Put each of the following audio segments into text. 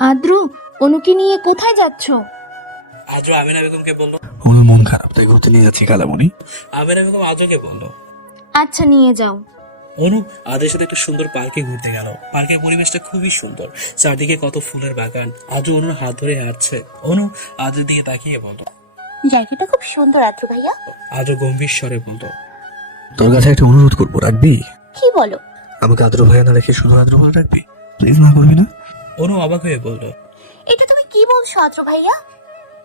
আদ্র, অনুকে নিয়ে কোথায় যাচ্ছ? আদ্র আমিনা বেগমকে বললো। ওর মন খারাপ, তাই ঘুরতে নিয়ে যাচ্ছি খালামণি। আমিনা বেগম আদ্রকে বললো। আচ্ছা, নিয়ে যাও। অনু আদ্রের সাথে একটা সুন্দর পার্কে ঘুরতে গেল। পার্কের পরিবেশটা খুবই সুন্দর, চারদিকে কত ফুলের বাগান। আদ্র অনুর হাত ধরে হাঁটছে। অনু আদ্রের দিকে তাকিয়ে বলল, জায়গাটা খুব সুন্দর আদ্র ভাইয়া। আদ্র গম্ভীর স্বরে বলল, তোর কাছে একটা অনুরোধ করবো, রাখবি? কি বলো? আমাকে আদ্র ভাইয়া না রেখে শুধু আদ্র বলে রাখবি, প্লিজ, না করবি না? অনু অবাক হয়ে বলল, এটা তুমি কি বলছো আদ্র ভাইয়া?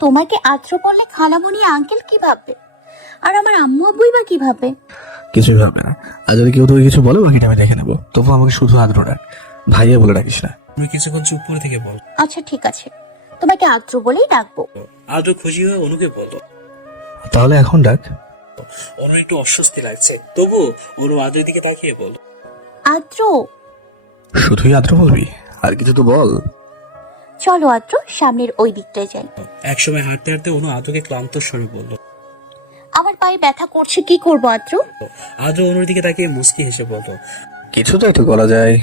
তোমাকে আদ্র বললে খালামণি আঙ্কেল কি ভাববে, আর আমার আম্মু আব্বুই বা কি ভাববে? কিছুই ভাববে না। আর যদি কেউ তোকে কিছু বলে বাকিটা আমি দেখে নেবো, তবু আমাকে শুধু আদ্র ডাক, ভাইয়া বলে ডাকিস না। অনু কিছুক্ষণ চুপ করে থেকে বল। আচ্ছা ঠিক আছে, তোমাকে আদ্র বলেই ডাকবো। আদ্র খুশি হয়ে অনুকে বলল। তাহলে এখন ডাক। অনুর একটু অস্বস্তি লাগছে, তবু অনু আদ্রের দিকে তাকিয়ে বলল, আদ্র। শুধুই আদ্র বলবি? আর কিছু তো বল। চলো আদ্র, সামনের ওই দিকটায় যাই। একসময় হাঁটতে হাঁটতে অনু আদ্রকে ক্লান্ত স্বরে বলল। আমার পায়ে ব্যথা করছে, কি করবো আদ্র? আদ্র অনুর দিকে তাকিয়ে মুচকি হেসে বলল। কিছু তো একটু করা যায়।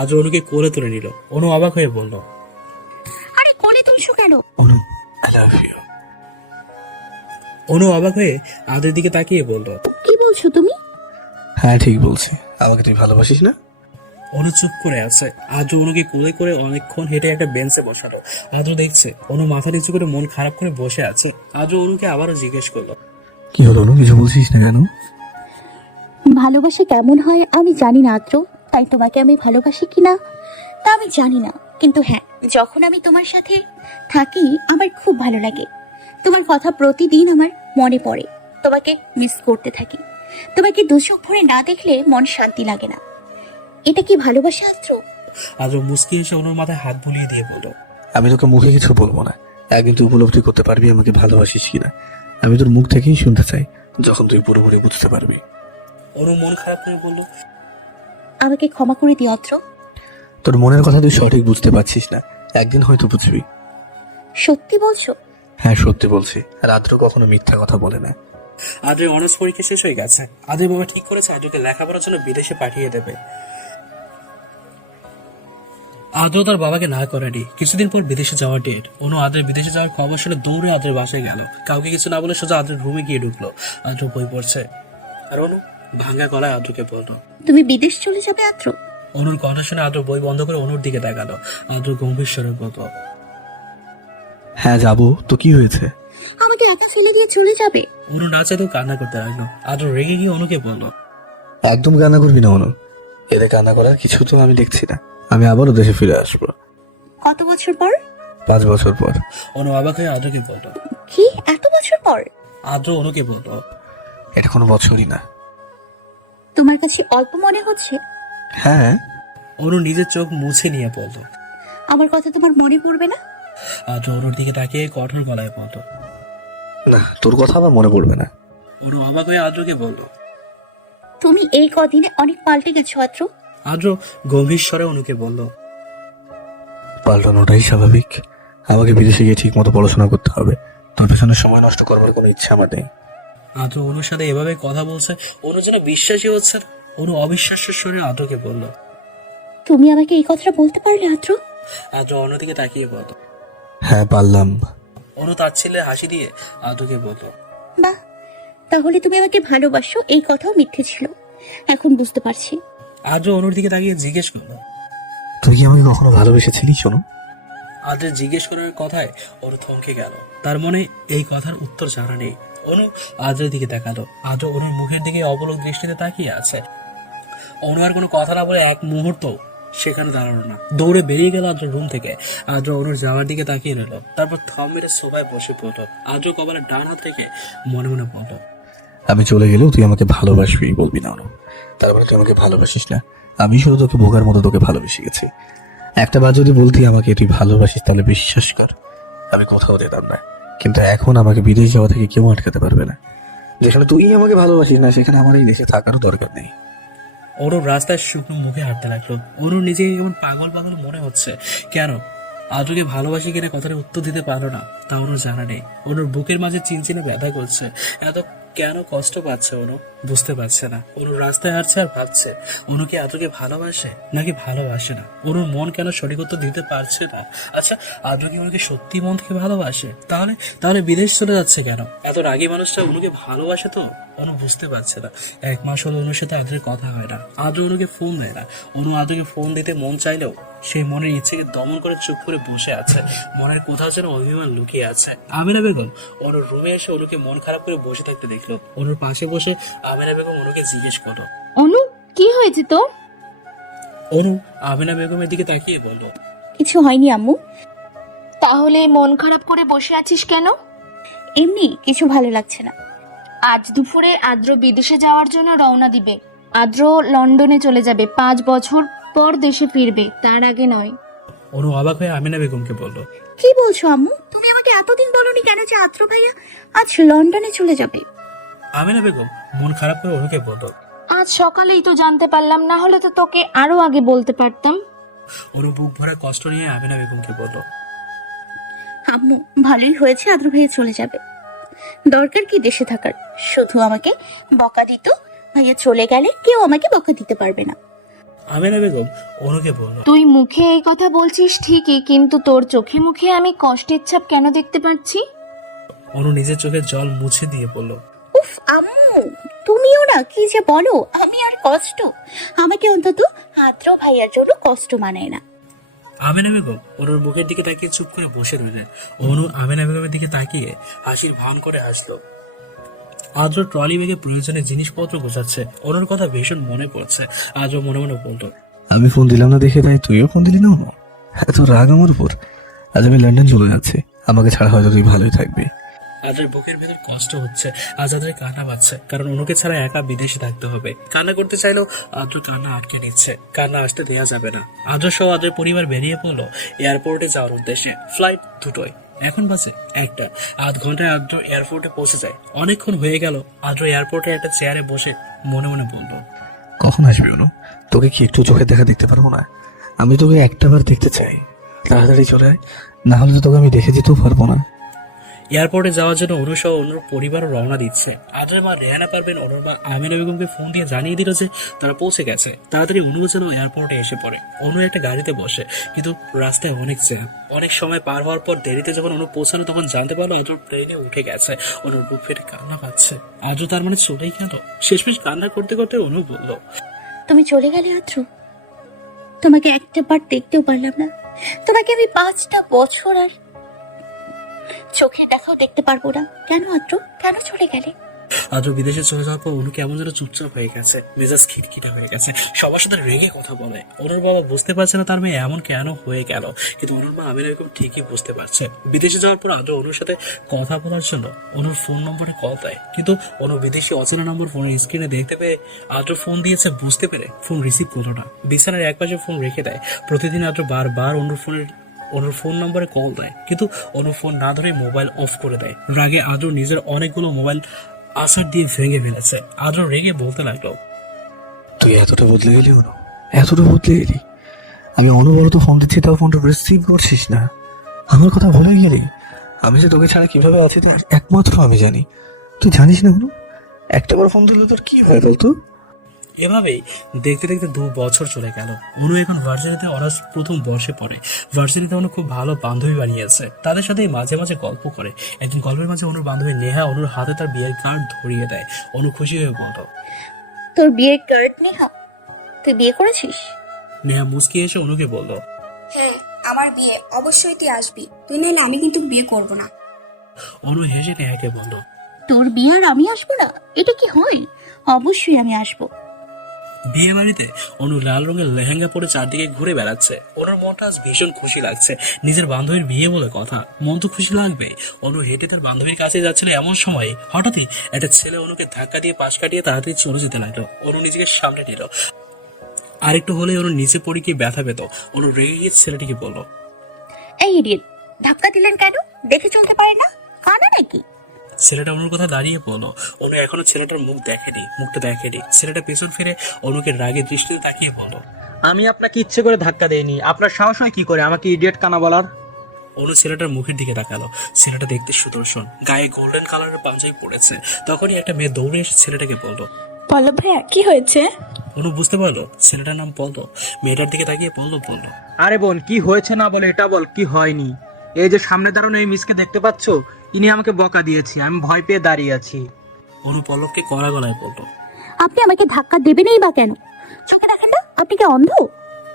আদ্র অনুকে কোলে তুলে নিল। অনু অবাক হয়ে বলল, আরে কোলে তুলছো কেন? অনু, আই লাভ ইউ। অনু অবাক হয়ে আদ্রের দিকে তাকিয়ে বলল। কি বলছো তুমি? হ্যাঁ ঠিক বলছি, আমাকে তুই ভালোবাসিস না? অনু চুপ করে আছে। আদ্র অনুকে কোলে করে অনেকক্ষণ হেঁটে একটা বেঞ্চে বসালো। আদ্র দেখছে অনু মাথা নিচু করে মন খারাপ করে বসে আছে। আদ্র অনুকে আবারও জিজ্ঞেস করলো, কি হলো অনু, কিছু বলছিস না কেন? ভালোবাসা কেমন হয় আমি জানি না আদ্র, তাই তোমাকে আমি ভালোবাসি কিনা তা আমি জানি না, কিন্তু হ্যাঁ, যখন আমি তোমার সাথে থাকি আমার খুব ভালো লাগে। তোমার কথা প্রতিদিন আমার মনে পড়ে, তোমাকে মিস করতে থাকি। তোমাকে দু চোখ ভরে না দেখলে মন শান্তি লাগে না। এটা কি ভালোবাসা আদ্র? আদ্র মুচকি এসে অনুর মাথায় হাত বুলিয়ে দিয়ে বলল, আমি তোকে মুখে কিছু বলবো না, একদিন তুই উপলব্ধি করতে পারবি আমাকে ভালোবাসিস কিনা। আমি তোর মুখ থেকেই শুনতে চাই, যখন তুই পুরোপুরি বুঝতে পারবি। অনু মন খারাপ করে বলল, আমাকে ক্ষমা করে দিও আদ্র। তোর মনের কথা তুই সঠিক বুঝতে পারছিস না, একদিন হয়তো বুঝবি। সত্যি বলছো? হ্যাঁ সত্যি বলছি, রাত্র কখনো মিথ্যা কথা বলে না। আদ্রের অনার্স পরীক্ষা শেষ হয়ে গেছে। আদ্রের বাবা ঠিক করেছে আদ্রকে লেখাপড়ার জন্য বিদেশে পাঠিয়ে দেবে। আদ্র তার বাবাকে না করেনি। কিছুদিন পর বিদেশে যাওয়ার ডেট। অনু আদ্রের বিদেশে যাওয়ার খবর শুনে দৌড়ে আদ্রের বাসায় গেল। কাউকে কিছু না বলে সোজা আদ্রের রুমে গিয়ে ঢুকলো। আদ্র বই পড়ছে, আর অনু ভাঙ্গা গলায় আদ্রকে বলল, তুমি বিদেশ চলে যাবে আদ্র? অনুর কথা শুনে আদ্র বই বন্ধ করে অনুর দিকে তাকালো। আদ্র গম্ভীর স্বরে বলল, হ্যাঁ যাবো তো, কি হয়েছে? আমাকে একা ফেলে দিয়ে চলে যাবে? অনু না চাইতেও কান্না করতে লাগলো। আদ্র রেগে গিয়ে অনুকে বলল, একদম কান্না করবি না অনু, এতে কান্না করার কিছু তো আমি দেখছি না। আমি আবারও দেশে ফিরে আসবো। কত বছর পর? 5 বছর পর। অনু অবাক হয়ে আদ্রকে বলল। কি, এত বছর পর? আদ্র অনুকে বলল, এটা কোনো বছরই না। তোমার কাছে অল্প মনে হচ্ছে? হ্যাঁ। অনু নিজের চোখ মুছে নিয়ে বলল। আমার কথা তোমার মনে পড়বে না? আদ্র অনুর দিকে তাকিয়ে কঠোর গলায় বলল। না, তোর কথা আমার মনে পড়বে না। অনু অবাক হয়ে আদ্রকে বলল। তুমি এই কদিনে অনেক পাল্টে গেছো আদ্র। আদ্র গম্ভীর স্বরে অনুকে বলল, পাল্টানোটাই স্বাভাবিক। আমাকে বিদেশে গিয়ে ঠিক মতো পড়াশোনা করতে হবে, তোর পেছনে সময় নষ্ট করবার কোনো ইচ্ছা আমার নেই। আদ্র অনুর সাথে এভাবে কথা বলছে, অনু যেন বিশ্বাসই হচ্ছে না। অনু অবিশ্বাসের স্বরে আদ্রকে বলল। তুমি আমাকে এই কথাটা বলতে পারলে আদ্র? আদ্র অনুর দিকে তাকিয়ে বলল। হ্যাঁ পারলাম। অনু তার ছেলে হাসি দিয়ে আদ্রকে বলল। বাহ, তাহলে তুমি আমাকে ভালোবাসো এই কথাও মিথ্যে ছিল, এখন বুঝতে পারছি। আদ্র অনুর দিকে তাকিয়ে জিজ্ঞেস করলো, তুই কি আমাকে কখনো ভালোবেসেছিলি শোনো? আদ্রের জিজ্ঞেস করার কথায় অনু থমকে গেল। তার মনে এই কথার উত্তর জানা নেই। অনু আদ্রের দিকে তাকালো। আদ্র অনুর মুখের দিকে অবলোক দৃষ্টিতে তাকিয়ে আছে। অনু আর কোনো কথা না বলে এক মুহূর্ত সেখানে দাঁড়ালো না, দৌড়ে বেরিয়ে গেল আদ্র রুম থেকে। আদ্র অনুর যাওয়ার দিকে তাকিয়ে রইল, তারপর থম মেরে সোফায় বসে পড়ল। আদ্র কপালের ডান হাত থেকে মনে মনে বলল, আমি চলে গেলেও তুই আমাকে ভালোবাসবি বলবি না অনু। তার মানে তুই আমাকে ভালোবাসিস না। আমি শুধু তোকে বোকার মতো তোকে ভালোবেসে গেছি। একটা বার যদি বলতি আমাকে তুই ভালোবাসিস তাহলে বিশ্বাস কর আমি কোথাও যেতাম না। কিন্তু এখন আমাকে বিদেশ যাওয়া থেকে কেউ আটকাতে পারবে না। যেখানে তুই আমাকে ভালোবাসিস না সেখানে আমার এই দেশে থাকারও দরকার নেই। অনুর রাস্তায় শুকনো মুখে হাঁটতে লাগলো। অনুর নিজেকে কেমন পাগল পাগল মনে হচ্ছে। কেন আদ্রকে ভালোবাসি কিনা কথার উত্তর দিতে পারলো না, তা অনুর জানা নেই। অনুর বুকের মাঝে চিনচিনে ব্যথা করছে। কেন কষ্ট পাচ্ছে অনু বুঝতে পারছে না। অনু রাস্তায় হাঁটছে আর ভাবছে অনুকে আদ্রকে ভালোবাসে নাকি ভালোবাসে না। অনুর মন কেন সঠিক উত্তর দিতে পারছে না। আচ্ছা, আদ্র কি অনুকে সত্যি মন থেকে ভালোবাসে? তাহলে তাহলে বিদেশ চলে যাচ্ছে কেন? এত রাগী মানুষটা অনুকে ভালোবাসে তো? অনু বুঝতে পারছে না। 1 মাস হলো অনুর সাথে আদ্রের কথা হয় না। আদ্র অনুকে ফোন দেয় না। অনু আদ্রকে ফোন দিতে মন চাইলেও সেই মনের ইচ্ছেকে দমন করে চুপ করে বসে আছে। মনের কোথাও যেন অভিমান লুকিয়ে আছে। আমিনা বেগম অনুর রুমে এসে অনুকে মন খারাপ করে বসে থাকতে দেখলো। অনুর পাশে বসে আমিনা বেগম অনুকে জিজ্ঞেস করলো, অনু কি হয়েছে তোর? অনু আমিনা বেগমের দিকে তাকিয়ে বলল, কিছু হয়নি আম্মু। তাহলে মন খারাপ করে বসে আছিস কেন? এমনি কিছু ভালো লাগছে না। আজ দুপুরে আদ্র বিদেশে যাওয়ার জন্য রওনা দিবে। আদ্র লন্ডনে চলে যাবে, 5 বছর পর দেশে ফিরবে, তার আগে নয়। অনু অবাক হয়ে আমিনা বেগমকে বলল, কি বলছো আম্মু? তুমি আমাকে এতদিন বলনি কেন যে আদ্র ভাইয়া আজ লন্ডনে চলে যাবে? আমিনা বেগম মন খারাপ করে অনুকে বলল। আজ সকালেই তো জানতে পারলাম, না হলে তো তোকে আরো আগে বলতে পারতাম। অনু বুক ভরা কষ্ট নিয়ে আমিনা বেগমকে বলল, আম্মু ভালোই হয়েছে আদ্র ভাইয়া চলে যাবে। দরকার কি দেশে থাকার? শুধু আমাকে বকা দিত। ভাইয়া চলে গেলে কেউ আমাকে বকা দিতে পারবে না। আমিনা বেগম অনুকে বলল, তুই মুখে এই কথা বলছিস ঠিকই, কিন্তু তোর চোখে মুখে আমি কষ্টের ছাপ কেন দেখতে পাচ্ছি? অনু নিজের চোখের জল মুছে দিয়ে বলল, উফ আম্মু, তুমিও না কি যে বলো। আমি আর কষ্ট, আমাকে অন্তত আদ্র ভাইয়ার জন্য কষ্ট মানায় না। আমিনা বেগম অনুর মুখের দিকে তাকিয়ে চুপ করে বসে রইলেন। অনু আমিনা বেগমের দিকে তাকিয়ে হাসির ভান করে হাসলো। আদ্র ট্রলি ব্যাগে প্রয়োজনীয় জিনিসপত্র গোছাচ্ছে। অনুর কথা ভীষণ মনে পড়ছে। আদ্র মনে মনে বলল, আমি ফোন দিলাম না দেখে তাই তুইও ফোন দিলি না? এত রাগ আমার উপর? আজ আমি লন্ডন চলে যাচ্ছি, আমাকে ছাড়া হয়তো তুই ভালোই থাকবি। আদ্রের বুকের ভেতর কষ্ট হচ্ছে। আজ আদ্রের কান্না পাচ্ছে, কারণ অনুকে ছাড়া একা বিদেশে থাকতে হবে। কান্না করতে চাইলেও আদ্র কান্না আটকে নিচ্ছে। কান্না আসতে দেয়া যাবে না। আদ্র সহ আদ্রের পরিবার বেরিয়ে পড়লো এয়ারপোর্টে যাওয়ার উদ্দেশ্যে। ফ্লাইট দুটোই। এখন বাজে 1টা। আধ ঘন্টায় আদ্র এয়ারপোর্টে পৌঁছে যায়। অনেকক্ষণ হয়ে গেল। আদ্র এয়ারপোর্টে একটা চেয়ারে বসে মনে মনে বলল, কখন আসবি অনু? তোকে কি একটু চোখে দেখা দেখতে পারবো না? আমি তোকে একটাবার দেখতে চাই, তাড়াতাড়ি চলে আয়, না হলে তো তোকে আমি দেখে যেতেও পারবো না। এয়ারপোর্টে যাওয়ার জন্য অনু সহ অনুর পরিবারও রওনা দিচ্ছে। আদ্রের মা রেহানা পারবেন অনুর মা আমিনা বেগমকে ফোন দিয়ে জানিয়ে দিল যে তারা পৌঁছে গেছে। তাড়াতাড়ি অনু যেন এয়ারপোর্টে এসে পড়ে। অনু একটা গাড়িতে বসে, কিন্তু রাস্তায় অনেক জ্যাম। অনেক সময় পার হওয়ার পর দেরিতে যখন অনু পৌঁছানো, তখন জানতে পারলো আদ্র ট্রেনে উঠে গেছে। অনুর বুক ফেটে কান্না পাচ্ছে। আদ্র তার মানে চলেই গেল। শেষমেশ কান্না করতে করতে অনু বলল, তুমি চলে গেলে আদ্র, তোমাকে একটা বার দেখতেও পারলাম না। তোমাকে আমি 5টা বছর আর চোখের দেখাও দেখতে পারবো না। কেন আদ্র, কেন চলে গেলে? আদ্র বিদেশে চলে যাওয়ার পর অনু কেমন যেন চুপচাপ হয়ে গেছে। মেজাজ খিটখিটা হয়ে গেছে। সবার সাথে রেগে কথা বলে। অনুর বাবা বুঝতে পারছে না তার মেয়ে এমন কেন হয়ে গেল, কিন্তু অনুর মা আমিনা বেগম ঠিকই বুঝতে পারছে। বিদেশে যাওয়ার পর আদ্র অনুর সাথে কথা বলার জন্য অনুর ফোন নম্বরে কল দেয়, কিন্তু অনু বিদেশি অচেনা নম্বর ফোনের স্ক্রিনে দেখতে পেয়ে আদ্র ফোন দিয়েছে বুঝতে পেরে ফোন রিসিভ করলো না। বিছানার একপাশে ফোন রেখে দেয়। প্রতিদিন আদ্র বারবার অনুর ফোন নম্বরে কল দেয়, কিন্তু অনু ফোন না ধরে মোবাইল অফ করে দেয়। রাগে আদ্র নিজের অনেকগুলো মোবাইল আসার দিয়ে ভেঙে ফেলেছে। আদ্র রেগে বলতে লাগলো, তুই এতটা বদলে গেলি অনু, এতটা বদলে গেলি। আমি অনবরত ফোন দিচ্ছি, তাও ফোনটা রিসিভ করছিস না। আমার কথা ভুলে গেলি? আমি যে তোকে ছাড়া কিভাবে আছি তা একমাত্র আমি জানি। তুই জানিস না অনু, একটাবার ফোন দিলে তোর কি হয় বলতো? এভাবেই দেখতে দেখতে 2 বছর চলে গেল। অনু এখন ভার্সিটিতে অনার্স প্রথম বর্ষে পড়ে। ভার্সিটিতে অনু খুব ভালো বান্ধবী বানিয়েছে। তাদের সাথে মাঝে মাঝে গল্প করে। একদিন গল্পের মাঝে অনুর বান্ধবী নেহা অনুর হাতে তার বিয়ের কার্ড ধরিয়ে দেয়। অনু খুশি হয়ে বলল, তোর বিয়ের কার্ড? নেহা, তুই বিয়ে করেছিস? নেহা মুচকি এসে অনুকে বলল, হ্যাঁ, আমার বিয়ে, অবশ্যই তুই আসবি। তুই নাহলে আমি কিন্তু বিয়ে করব না। অনু হেসে নেহাকে বলল, তোর বিয়ে আর আমি আসবো না? এটা কি হয়? অবশ্যই আমি আসবো। বিয়ে বাড়িতে অনু লাল রঙের লেহেঙ্গা পরে চারদিকে ঘুরে বেড়াচ্ছে। অনুর মনটা আজ ভীষণ খুশি লাগছে। নিজের বান্ধবীর বিয়ে বলে কথা, মন তো খুশি লাগবে। অনু হেঁটে তার বান্ধবীর কাছে যাচ্ছিল, এমন সময় হঠাৎই একটা ছেলে অনুকে ধাক্কা দিয়ে পাশ কাটিয়ে তাড়াতাড়ি চলে যেতে লাগলো। অনু নিজেকে সামনে নিল। আরেকটু হলে অনু নিচে পড়ে গিয়ে ব্যথা পেত। অনু রেগে গিয়ে ছেলেটিকে বলল, এই ইডিয়েট, ধাক্কা দিলেন কেন? দেখে চলতে পারে না? কানা নাকি? ছেলেটা অনুর কথা দাঁড়িয়ে পড়লো। অনু এখনো ছেলেটার মুখটা দেখেনি। ছেলেটা পেছন ফিরে অনুকে রাগে দৃষ্টিতে তাকিয়ে বলল, আমি আপনাকে ইচ্ছে করে ধাক্কা দেইনি। আপনার সাহস হয় কি করে আমাকে ইডিয়েট কানা বলার? অনু ছেলেটার মুখের দিকে তাকালো। ছেলেটা দেখতে সুদর্শন, গায়ে গোল্ডেন কালারের পাঞ্জাবি পড়েছে। তখনই একটা মেয়ে দৌড়ে এসে ছেলেটাকে বললো। পল্লব ভাইয়া কি হয়েছে? অনু বুঝতে পারলো ছেলেটার নাম পল্লব। মেয়েটার দিকে তাকিয়ে পল্লব বলল, আরে বোন, কি হয়েছে না বলে এটা বল, কি হয়নি? এই যে সামনে দাঁড়ানো এই মিসকে দেখতে পাচ্ছ, ইনি আমাকে বকা দিয়েছে, আমি ভয় পেয়ে দাঁড়িয়ে আছি। অনু পল্লবকে কড়া গলায় বলল। আপনি আমাকে ধাক্কা দেবেনই বা কেন? চোখে দেখেন না আপনি কি অন্ধ?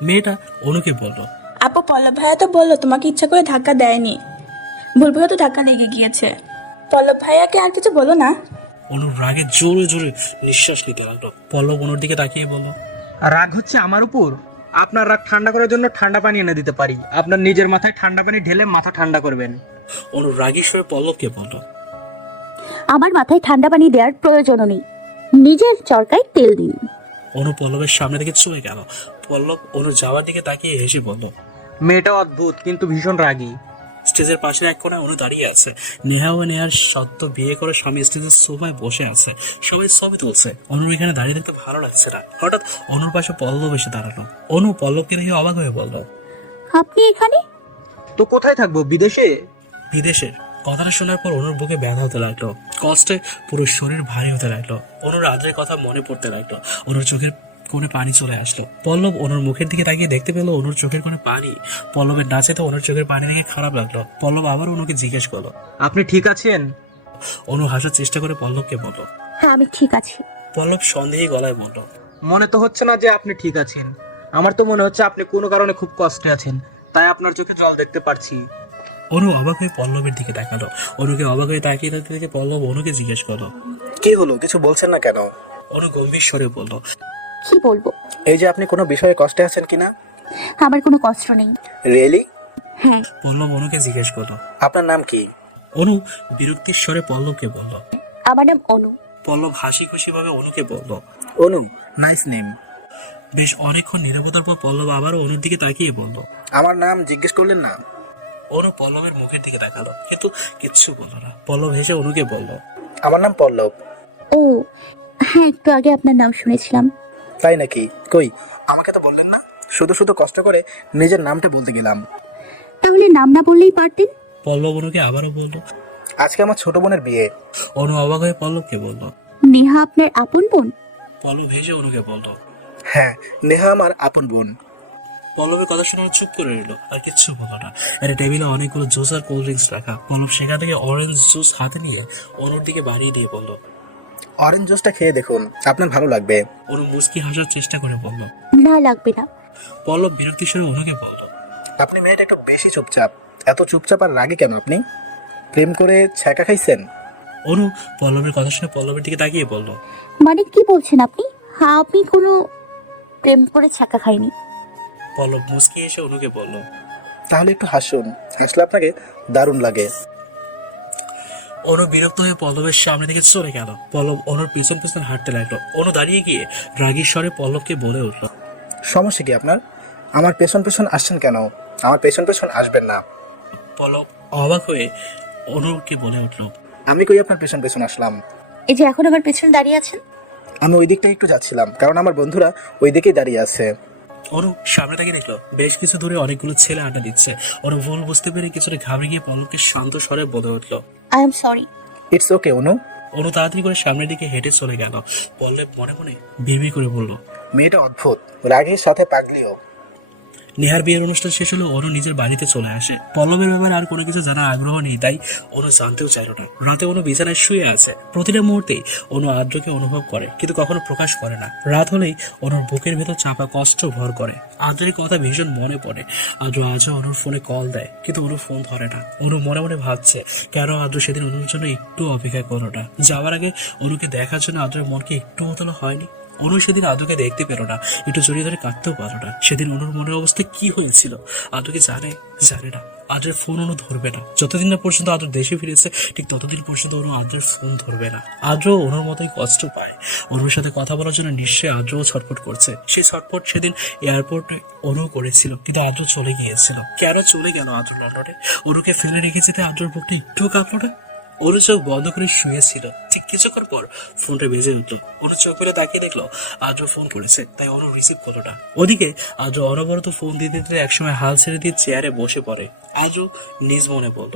মেয়েটা অনুকে বলল। আপু পল্লব ভাইয়া তো বললো তোমাকে ইচ্ছা করে ধাক্কা দেয়নি, ভুল করে তো ধাক্কা লেগে গিয়েছে। পল্লব ভাইয়াকে আর কিছু বলো না। অনুর রাগে জোরে জোরে নিঃশ্বাস নিতে লাগলো। পল্লব অনুর দিকে তাকিয়ে বলল, রাগ হচ্ছে আমার উপর? আপনার রাগ ঠান্ডা করার জন্য ঠান্ডা পানি এনে দিতে পারি, আপনার নিজের মাথায় ঠান্ডা পানি ঢেলে মাথা ঠান্ডা করবেন। অনু রাগী স্বরে পল্লবকে বলল। আমার মাথায় ঠান্ডা পানি দেওয়ার প্রয়োজনও নেই, নিজের চরকায় তেল দিন। অনু পল্লবের সামনে থেকে চলে গেল। পল্লব অনু যাওয়ার দিকে তাকিয়ে হেসে বলল। মেয়েটা অদ্ভুত কিন্তু ভীষণ রাগী। স্টেজের পাশে এক কোণায় অনু দাঁড়িয়ে আছে। নেহা ও নেহার সদ্য বিয়ে করে স্বামী স্টেজের সোফায় বসে আছে, সবাই ছবি তুলছে। অনুর এখানে দাঁড়িয়ে দেখতে ভালো লাগছে না। হঠাৎ অনুর পাশে পল্লব এসে দাঁড়ালো। অনু পল্লবকে দেখে অবাক হয়ে বলল, আপনি এখানে? তো কোথায় থাকবো, বিদেশে? বিদেশের? কথাটা শোনার পর অনুর বুকে ব্যথা হতে লাগলো, কষ্টে পুরো শরীর ভারী হতে লাগলো। অনুর আদ্রের কথা মনে পড়তে লাগলো। অনুর চোখের কোণে পানি চলে আসলো। পল্লব অনুর মুখের দিকে তাকিয়ে দেখতে পেলো অনুর চোখের কোণে পানি। পল্লবের নাচে তো অনুর চোখের পানি দেখে খারাপ লাগলো। পল্লব আবার অনুকে জিজ্ঞেস করলো, আপনি ঠিক আছেন? অনু হাসার চেষ্টা করে পল্লবকে বলল। হ্যাঁ আমি ঠিক আছি। পল্লব সন্দেহী গলায় বলল, মনে তো হচ্ছে না যে আপনি ঠিক আছেন, আমার তো মনে হচ্ছে আপনি কোনো কারণে খুব কষ্টে আছেন, তাই আপনার চোখে জল দেখতে পারছি। অনু অবাক হয়ে পল্লবের দিকে তাকালো। অনুকে অবাক হয়ে তাকিয়ে থাকতে দেখে পল্লব অনুকে জিজ্ঞেস করলো, কি হলো, কিছু বলছেন না কেন? অনু গম্ভীর স্বরে বলল, কি বলবো? এই যে আপনি কোনো বিষয়ে কষ্টে আছেন কিনা? আমার কোনো কষ্ট নেই। রিয়েলি? হ্যাঁ। পল্লব অনুকে জিজ্ঞেস করলো, আপনার নাম কি? অনু বিরক্তির স্বরে পল্লবকে বলল। আমার নাম অনু। পল্লব হাসি খুশি ভাবে অনুকে বলল। অনু, নাইস নেম। বেশ অনেকক্ষণ নীরবতার পর পল্লব আবারও অনুর দিকে তাকিয়ে বলল, আমার নাম জিজ্ঞেস করলেন না? অনু পল্লবের মুখের দিকে তাকালো, কিন্তু কিচ্ছু বলল না। পল্লব হেসে অনুকে বলল, আমার নাম পল্লব। ও হ্যাঁ, একটু আগে আপনার নাম শুনেছিলাম। তাই নাকি? কই, আমাকে তো বললেন না। শুধু শুধু কষ্ট করে নিজের নামটা বলতে গেলাম। তাহলে নাম না বললেই পারতেন। পল্লব অনুকে আবারও বলল। আজকে আমার ছোট বোনের বিয়ে। অনু অবাক হয়ে পল্লবকে বলল। নেহা আপনার আপন বোন? পল্লব হেসে অনুকে বলল। হ্যাঁ, নেহা আমার আপন বোন। পল্লবের কথা শুনে চুপ করে রইল, আর কিচ্ছু বলল না। একটা টেবিলে অনেকগুলো জুস আর কোল্ড ড্রিঙ্কস রাখা। পল্লব সেখান থেকে অরেঞ্জ জুস হাতে নিয়ে অনুর দিকে বাড়িয়ে দিয়ে বলল, অরেঞ্জ জুসটা খেয়ে দেখুন, আপনার ভালো লাগবে। অনু মুচকি হাসার চেষ্টা করে বলল। না লাগবে না। পল্লব বিরক্তির স্বরে অনুকে বলল, আপনি মেয়েটা একটু বেশি চুপচাপ। এত চুপচাপ আর রাগে কেন আপনি? প্রেম করে ছ্যাঁকা খাইছেন? অনু পল্লবের কথা শুনে পল্লবের দিকে তাকিয়ে বলল। মানে কি বলছেন আপনি? হ্যাঁ, আমি কোনো প্রেম করে ছাকা খাইনি। পল্লব মুচকি এসে অনুকে বলল, তাহলে একটু হাসুন, হাসলে আপনাকে দারুণ লাগে। অনু বিরক্ত হয়ে পল্লবের সামনে থেকে চলে গেল। পল্লব অনুর পিছন পিছন হাঁটতে লাগলো। অনু দাঁড়িয়ে গিয়ে রাগীর স্বরে পল্লবকে বলে উঠল, সমস্যা কি আপনার? আমার পেছন পেছন আসছেন কেন? আমার পেছন পেছন আসবেন না। পল্লব অবাক হয়ে অনুকে বলে উঠল, আমি কই আপনার পেছন পেছন আসলাম? এই যে এখন আমার পেছনে দাঁড়িয়ে আছেন। আমি ওই দিকটা একটু যাচ্ছিলাম, কারণ আমার বন্ধুরা ওই দিকেই দাঁড়িয়ে আছে। অনু সামনে তাকিয়ে দেখলো বেশ কিছু দূরে অনেকগুলো ছেলে আড্ডা দিচ্ছে। অনু ভুল বুঝতে পেরে কিছুটা ঘাবড়ে গিয়ে পল্লবকে শান্ত স্বরে বলে উঠল, I am sorry. It's okay Anu. Anu তাড়াতাড়ি করে সামনের দিকে হেঁটে চলে গেল। পল্লব মনে মনে বিড়বিড় করে বলল, মেয়েটা অদ্ভুত, রাগের সাথে পাগলিও। নেহার বিয়ের অনুষ্ঠান শেষ হলো। অনু নিজের বাড়িতে চলে আসে। পল্লবের ব্যাপারে আর কোনো কিছু জানার আগ্রহ নেই, তাই অনু জানতেও চাইল না। রাতে অনু বিছানায় শুয়ে আছে। প্রতিটা মুহূর্তেই অনু আদ্রকে অনুভব করে, কিন্তু কখনো প্রকাশ করে না। রাত হলেই অনুর বুকের ভেতর চাপা কষ্ট ভর করে। আদ্রের কথা ভীষণ মনে পড়ে। আদ্র আজও অনুর ফোনে কল দেয়, কিন্তু অনু ফোন ধরে না। অনু মনে মনে ভাবছে, কেন আদ্র সেদিন অনুর জন্য একটু অপেক্ষা করলো না। যাওয়ার আগে অনুকে দেখার জন্য আদ্রের মনকে একটু উতলা হয়নি। অনু সেদিন আদুকে দেখতে পেল না, একটু জড়িয়ে ধরে কাঁদতেও পারল না। সেদিন অনুর মনের অবস্থা কি হয়েছিল আদুকে জানে না। আদ্রের ফোন অনু ধরবে না যতদিন না পর্যন্ত আদ্র দেশে ফিরেছে, ঠিক ততদিন পর্যন্ত অনু আদ্রের ফোন ধরবে না। আদ্র অনুর মতোই কষ্ট পায়। অনুর সাথে কথা বলার জন্য নিশ্চয়ই আদ্রও ছটফট করছে। সেই ছটফট সেদিন এয়ারপোর্টে অনু করেছিল, কিন্তু আদ্র চলে গিয়েছিল। কেন চলে গেল আদ্র লন্ডনে? অনুকে ফেলে রেখে যেতে আদ্রর বুকটা একটুও কাঁপলো না। অনু চোখ বন্ধ করে শুয়েছিল। ঠিক কিছুক্ষণ পর ফোনটা বেজে উঠলো। অনু চোখ মেলে তাকিয়ে দেখলো আদ্র ফোন করেছে, তাই অনু রিসিভ করলো না। ওদিকে আদ্র অনবরত ফোন দিতে দিতে একসময় হাল ছেড়ে দিয়ে চেয়ারে বসে পড়ে। আদ্র নিজ মনে বলল,